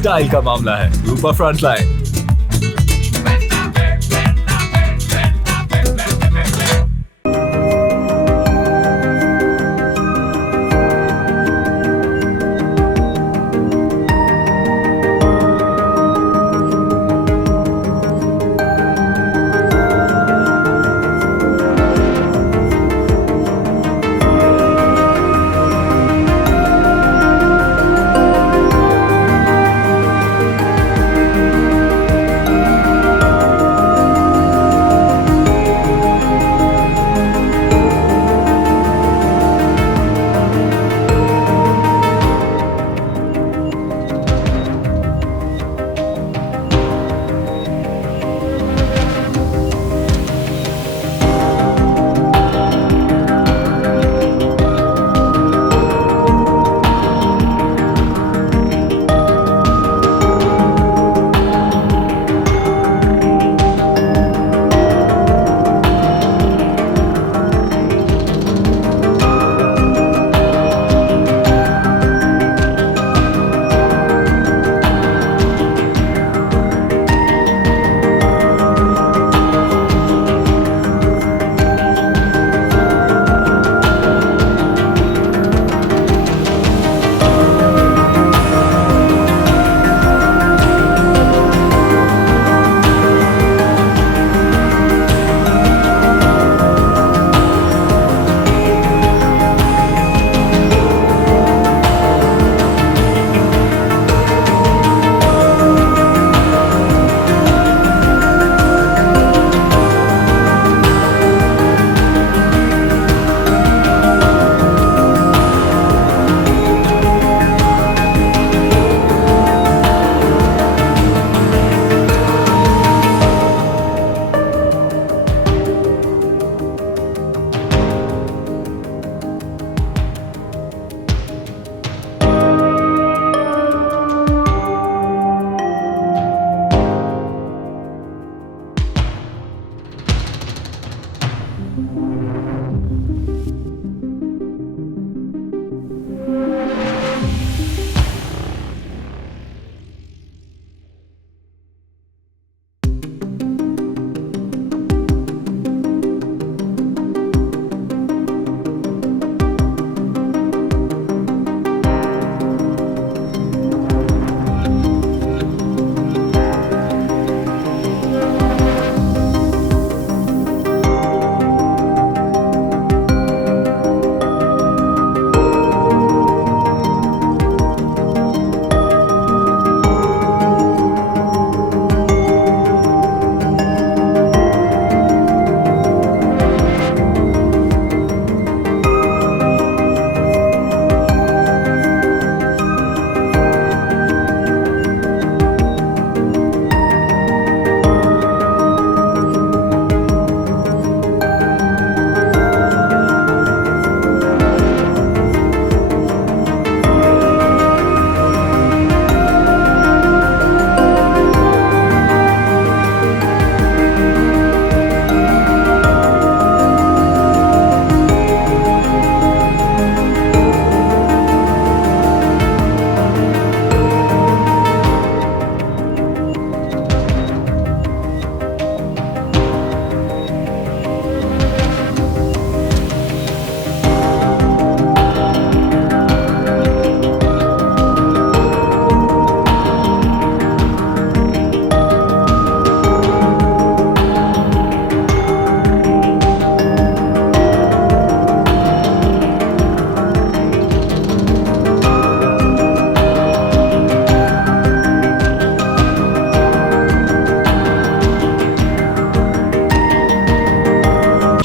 Style का मामला है। Rupa frontline.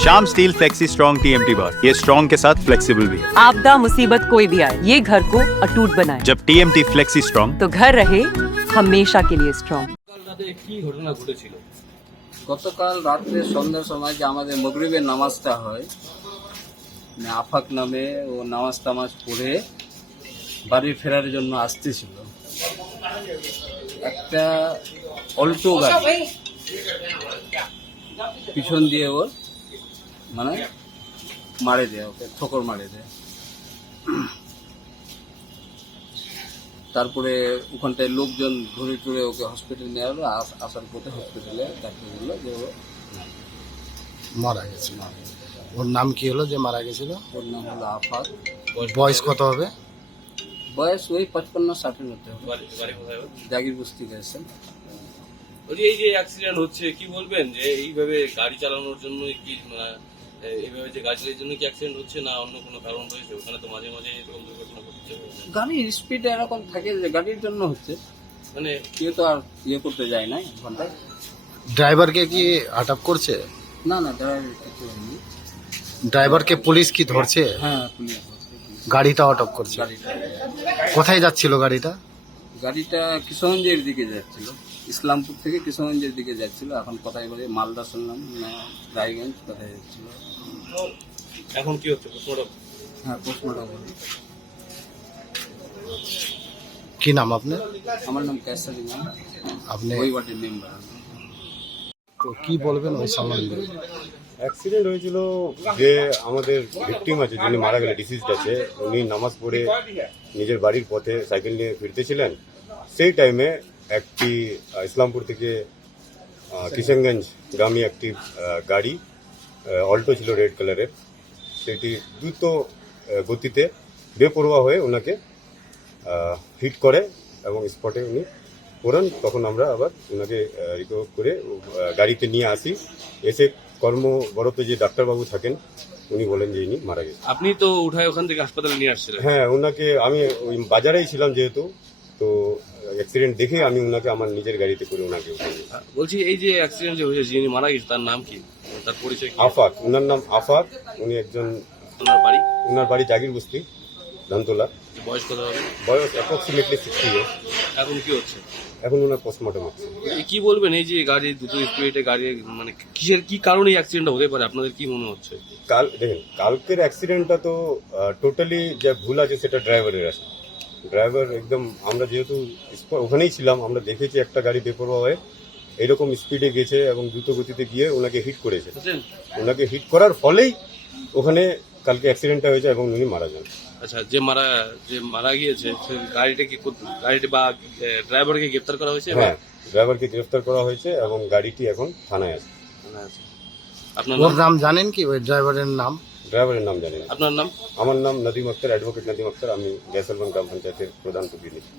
Shyam steel flexi strong TMT bar, ये स्ट्रॉन्ग के साथ फ्लेक्सिबल भी है। आपदा मुसीबत कोई भी आए, ये घर को अटूट बनाए। जब टीएमटी फ्लेक्सी स्ट्रॉन्ग, तो घर रहे हमेशा के लिए स्ट्रॉन्ग। গতকাল রাত্রে সন্ধ্যার সময় যে আমাদের মাগরিবের নামাজটা হয়, আফাক নামে ও নামাজ টামাজ পড়ে বাড়ি ফেরার জন্য আসতেছিল। একটা অল্টো গাড়ি পিছন দিয়ে ওর মানে মারে দেয়, ওকে ঠোকর মারে দেয়। তারপরে ওখানটায় লোকজন ধরে টরে ওকে হসপিটালে নিয়ে আসলো। আসার পথে হসপিটালে ডাক্তার বললো যে ও মারা গেছে। ওর নাম কি হলো যে মারা গেছিল? ওর নাম হলো আফাক। বয়স কত হবে? বয়স ওই 55-60-এর মধ্যে হবে। জাগির বস্তি গেছে। বলছি এই যে অ্যাক্সিডেন্ট হচ্ছে কি বলবেন যে এইভাবে গাড়ি চালানোর জন্য কি এইভাবে যে গাড়ি চালানোর জন্য কি অ্যাক্সিডেন্ট হচ্ছে না অন্য কোনো কারণ রয়েছে? ওখানে তো মাঝে মাঝে এরকম দুর্ঘটনা ঘটছে। গাড়ির স্পিড এরকম থাকে যে গাড়ির জন্য হচ্ছে, মানে কেউ তো আর ইয়ে করতে যায় না ঘন্টায়। ড্রাইভারকে কি আটক করছে? না না, ড্রাইভার কিছু হয়নি। ড্রাইভারকে পুলিশ কি ধরছে? হ্যাঁ, পুলিশ ধরছে, পুলিশ। গাড়িটা আটক করছে। গাড়িটা কোথায় যাচ্ছিল গাড়িটা? গাড়িটা কিশোরগঞ্জের দিকে যাচ্ছিল, ইসলামপুর থেকে কিশোরগঞ্জের দিকে যাচ্ছিল। এখন কোথায় বলে মালদা শুনলাম না রায়গঞ্জ কোথায় যাচ্ছিল। এখন কি হচ্ছে পোস্টমর্টম? হ্যাঁ, পোস্টমর্টম হলো। কি নাম আপনার? আমার নাম ক্যাসার ইমাম, আপনি ওই ওয়ার্ডের মেম্বার। তো কি বলবেন ওই সম্বন্ধে? অ্যাক্সিডেন্ট হয়েছিল যে আমাদের ভিকটিম আছে, যিনি মারা গেলে ডিসিজড আছে, উনি নামাজ পড়ে নিজের বাড়ির পথে সাইকেল নিয়ে ফিরতেছিলেন। সেই টাইমে একটি ইসলামপুর থেকে কিশনগঞ্জ গামী একটি গাড়ি, অল্টো ছিল রেড কালারের, সেটি দ্রুত গতিতে বেপরোয়া হয়ে ওনাকে হিট করে এবং স্পটে উনি পড়েন। তখন আমরা আবার ওনাকে রিকভার করে গাড়িতে নিয়ে আসি। এসে কর্মরত যে ডাক্তারবাবু থাকেন উনি বলেন যে ইনি মারা গেছেন। আপনি তো উঠায় ওখান থেকে হাসপাতালে নিয়ে আসছিলেন? হ্যাঁ, ওনাকে আমি ওই বাজারেই ছিলাম যেহেতু, তো অ্যাক্সিডেন্ট দেখে আমি ওনাকে আমার নিজের গাড়িতে করে ওনাকে উঠাই। বলছি এই যে অ্যাক্সিডেন্ট যে হয়েছে, যিনি মারা গেছে তার নাম কি, তার পরিচয় কি? আফাক, ওনার নাম আফাক। উনি একজন, ওনার বাড়ি জাগির বস্তি, ধানতলা। বয়স কত হবে? বয়স অ্যাপ্রক্সিমেটলি 60 ইয়ার্স। এখন কি হচ্ছে? এখন ওনার পোস্টমর্টম হচ্ছে। কি বলবেন এই যে গাড়ি দ্রুত স্পিডে গাড়ি, মানে কিসের কি কারণে অ্যাক্সিডেন্ট হতে পারে আপনাদের কি মনে হচ্ছে? দেখেন, কালকের অ্যাক্সিডেন্টটা তো টোটালি যে ভুল আছে সেটা ড্রাইভারের আছে। ড্রাইভার একদম, আমরা যেহেতু ওখানেই ছিলাম, আমরা দেখেছি একটা গাড়ি বেপরোয়া হয়ে এরকম স্পিডে গেছে এবং দ্রুত গতিতে গিয়ে ওনাকে হিট করেছে। ওনাকে হিট করার ফলেই ওখানে কালকে অ্যাক্সিডেন্টটা হয়েছে এবং উনি মারা যান। আচ্ছা, যে মারা গিয়েছে গাড়িটি বা ড্রাইভারকে গ্রেফতার করা হয়েছে? হ্যাঁ, ড্রাইভারকে গ্রেফতার করা হয়েছে এবং গাড়িটি এখন থানায় আছে। আপনার ওর নাম জানেন কি? ওই ড্রাইভারের নাম? ড্রাইভারের নাম জানি না। আপনার নাম? আমার নাম নদীম আক্তার, অ্যাডভোকেট নদীম আক্তার। আমি গ্যাসলবান গ্রাম পঞ্চায়েতের প্রধান প্রতিনিধি।